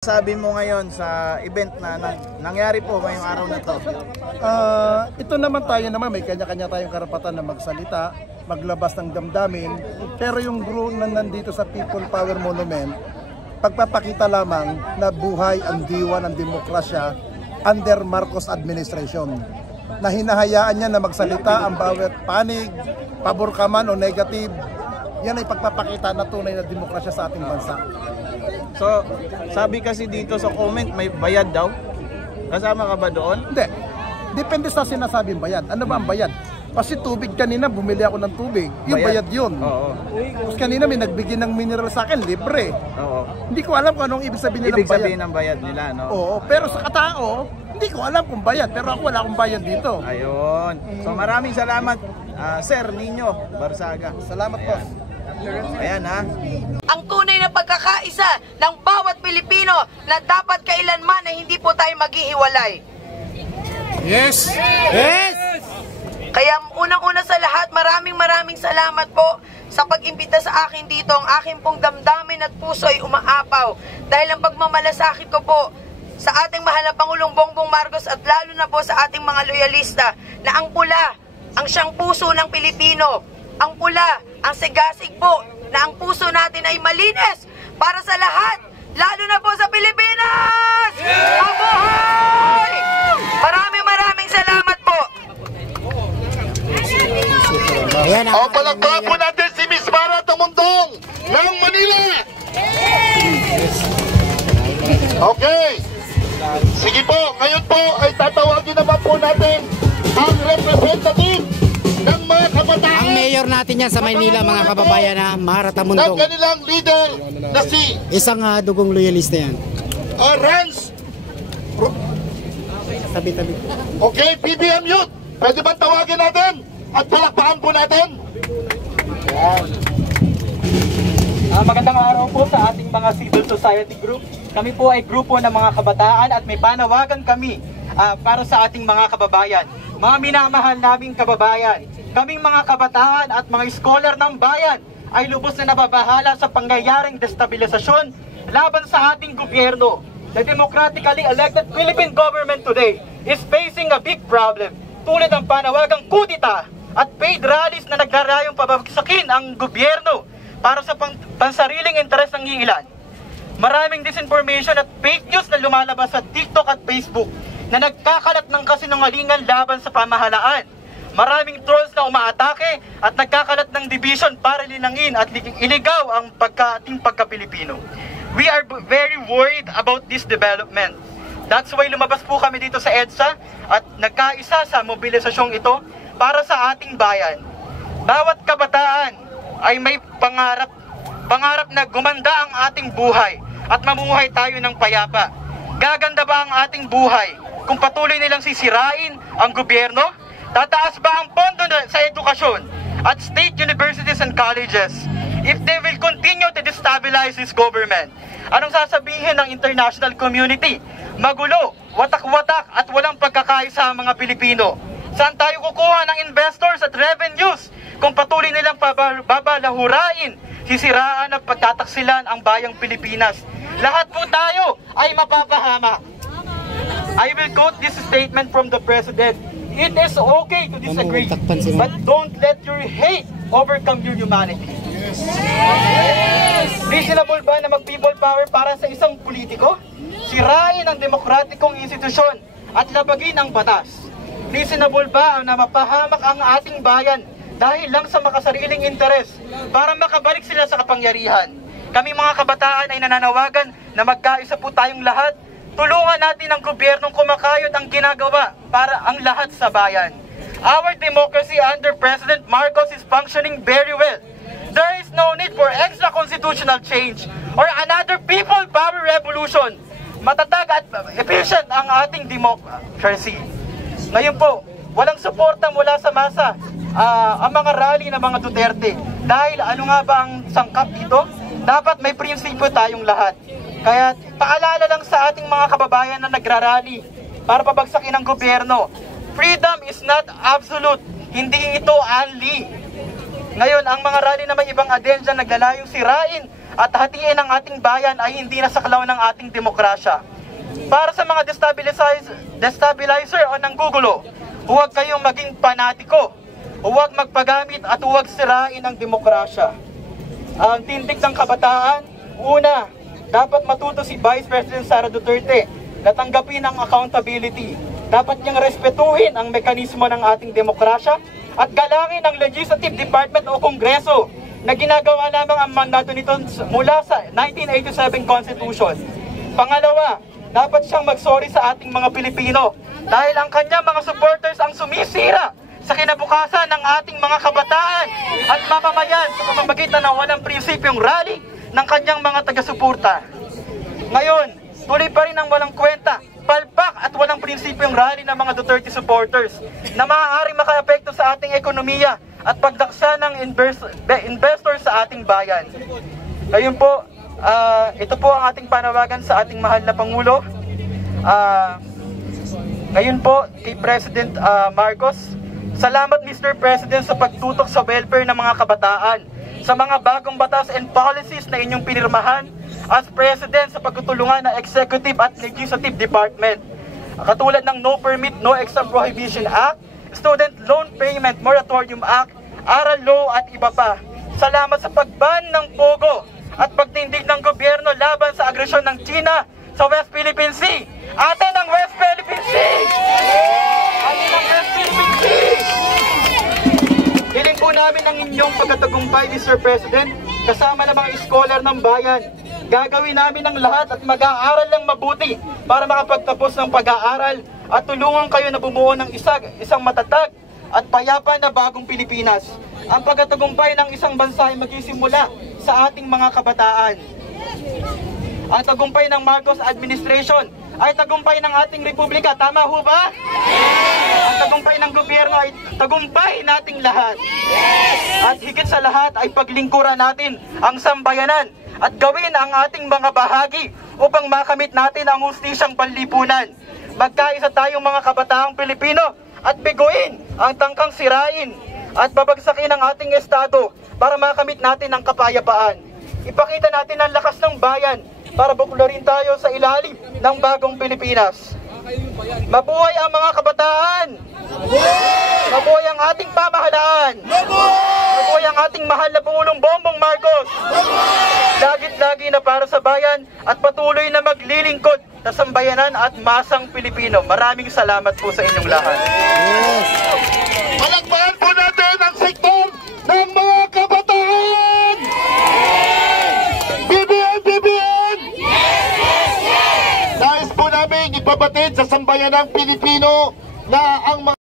Sabi mo ngayon sa event na nangyari po ngayong araw na to? Ito naman tayo may kanya-kanya tayong karapatan na magsalita, maglabas ng damdamin, pero yung group na nandito sa People Power Monument, pagpapakita lamang na buhay ang diwa ng demokrasya under Marcos administration. Na hinahayaan niya na magsalita ang bawat panig, pabor ka man o negative, yan ay pagpapakita na tunay na demokrasya sa ating bansa. So, sabi kasi dito sa comment, may bayad daw. Kasama ka ba doon? Hindi. Depende sa sinasabing bayad. Ano ba ang bayad? Kasi tubig kanina, bumili ako ng tubig. Yung bayad yun. Oo. Tapos kanina may nagbigay ng mineral sa akin, libre. Oo. Hindi ko alam kung anong ibig sabihin nila ng bayad. Ibig sabihin ng bayad nila, no? Oo, pero sa katao, hindi ko alam kung bayad. Pero ako wala akong bayad dito. Ayun. So maraming salamat, Sir Nino Barsaga. Salamat po. Ayan ha. Ang tunay na pagkakaisa ng bawat Pilipino na dapat kailanman ay hindi po tayo maghihiwalay. Yes! Yes! Kaya unang-una sa lahat, maraming salamat po sa pag-imbita sa akin dito. Ang aking pong damdamin at puso ay umaapaw dahil ang pagmamalasakit ko po sa ating mahal na Pangulong Bongbong Marcos at lalo na po sa ating mga loyalista na ang pula, ang siyang puso ng Pilipino, ang pula, ang sigasig po na ang puso natin ay malinis para sa lahat, lalo na po sa Pilipinas! Mabuhay! Maraming salamat po! O, palagpakan po natin si Miss Mara Tumundong ng Manila! Okay! Sige po, ngayon po ay tatawagin naman po natin ang representative ng mga kabataan. Ang mayor natin yan sa Maynila, mga kababayan, na Mara Tumundong. Ng kanilang leader na si isang dugong loyalista yan. Rans. Tabi-tabi. Okay, PBM Youth. Pwede ba tawagin natin? At palakpakan po natin. Magandang araw po sa ating mga civil society group. Kami po ay grupo ng mga kabataan at may panawagan kami para sa ating mga kababayan. Mga minamahal naming kababayan, kaming mga kabataan at mga scholar ng bayan ay lubos na nababahala sa pangyayaring destabilisasyon laban sa ating gobyerno. The democratically elected Philippine government today is facing a big problem, tulad ng panawagang kudita at paid rallies na nagrarayong pabagsakin ang gobyerno para sa pansariling interes ng iilan. Maraming disinformation at fake news na lumalabas sa TikTok at Facebook na nagkakalat ng kasinungalingan laban sa pamahalaan. Maraming trolls na umaatake at nagkakalat ng division para linangin at iligaw ang ating pagka-Pilipino. We are very worried about this development. That's why lumabas po kami dito sa EDSA at nagkaisa sa mobilisasyong ito para sa ating bayan. Bawat kabataan ay may pangarap na gumanda ang ating buhay at mamuhay tayo ng payapa. Gaganda ba ang ating buhay kung patuloy nilang sisirain ang gobyerno? Tataas ba ang pondo sa edukasyon at state universities and colleges if they will continue to destabilize this government? Anong sasabihin ng international community? Magulo, watak-watak at walang pagkakaisa ang mga Pilipino. Saan tayo kukuha ng investors at revenues kung patuloy nilang babalahurain, sisiraan at pagtataksilan ang bayang Pilipinas? Lahat po tayo ay mapapahamak. I will quote this statement from the President. It is okay to disagree, but don't let your hate overcome your humanity. Reasonable ba na mag-people power para sa isang politiko? Sirain ang demokratikong institusyon at labagin ang batas. Reasonable ba na mapahamak ang ating bayan dahil lang sa makasariling interes para makabalik sila sa kapangyarihan? Kami mga kabataan ay nananawagan na magkaisa po tayong lahat. Tulungan natin ang gobyernong kumakayod ang ginagawa para ang lahat sa bayan. Our democracy under President Marcos is functioning very well. There is no need for extra constitutional change or another people power revolution. Matatag at efficient ang ating democracy. Ngayon po, walang suporta mula sa masa ang mga rally ng mga Duterte. Dahil ano nga ba ang sangkap dito? Dapat may prinsipyo tayong lahat. Kaya paalala lang sa ating mga kababayan na nagrarally para pabagsakin ang gobyerno. Freedom is not absolute. Hindi ito only. Ngayon, ang mga rally na may ibang agenda naglalayong sirain at hatiin ang ating bayan ay hindi nasaklaw ng ating demokrasya. Para sa mga destabilizer o nanggugulo, huwag kayong maging panatiko, huwag magpagamit at huwag sirain ang demokrasya. Ang tindig ng kabataan, una, dapat matuto si Vice President Sara Duterte na tanggapin ang accountability. Dapat niyang respetuhin ang mekanismo ng ating demokrasya at galangin ang Legislative Department o Kongreso na ginagawa lamang ang mandato nito mula sa 1987 Constitution. Pangalawa, dapat siyang magsorry sa ating mga Pilipino dahil ang kanyang mga supporters ang sumisira sa kinabukasan ng ating mga kabataan at mamamayan sa pamamagitan ng walang prinsipyong rally ng kanyang mga taga-suporta. Ngayon, tuloy pa rin ang walang kwenta, palpak at walang prinsipyong rally ng mga Duterte supporters na maaaring makaapekto sa ating ekonomiya at pagdaksa ng investor sa ating bayan. Ngayon po, ito po ang ating panawagan sa ating mahal na Pangulo. Ngayon po, kay President Marcos, salamat Mr. President sa pagtutok sa welfare ng mga kabataan, sa mga bagong batas and policies na inyong pinirmahan as President sa pagtutulungan ng Executive at Legislative Department. Katulad ng No Permit, No Exam Prohibition Act, Student Loan Payment Moratorium Act, Aral Law at iba pa. Salamat sa pagban ng POGO at pagtindig ng gobyerno laban sa agresyon ng China sa West Philippine Sea. Atin ang West Philippine Sea! Atin ang West Philippine Sea! Hiling po namin ang inyong pagkatagumpay, Mr. President, kasama ng mga scholar ng bayan. Gagawin namin ang lahat at mag-aaral ng mabuti para makapagtapos ng pag-aaral at tulungan kayo na bumuo ng isang matatag at payapa na bagong Pilipinas. Ang pagkatagumpay ng isang bansa ay magsisimula sa ating mga kabataan. Ang tagumpay ng Marcos Administration ay tagumpay ng ating Republika. Tama ho ba? Ang tagumpay ng gobyerno ay tagumpay nating lahat. At higit sa lahat ay paglingkuran natin ang sambayanan at gawin ang ating mga bahagi upang makamit natin ang hustisyang panlipunan. Magkaisa tayong mga kabataang Pilipino at biguin ang tangkang sirain at babagsakin ang ating estado para makamit natin ang kapayapaan. Ipakita natin ang lakas ng bayan para buklarin tayo sa ilalim ng bagong Pilipinas. Mabuhay ang mga kabataan! Mabuhay ang ating pamahalaan! Mabuhay ang ating mahal na Pangulong Bongbong Marcos! Lagit-lagi na para sa bayan at patuloy na maglilingkod sa sambayanan at masang Pilipino. Maraming salamat po sa inyong lahat. Palakpakan po natin ang sektor ng mga kabataan! BBM! BBM! Nais po namin ipabatid sa sambayanang Pilipino na ang mga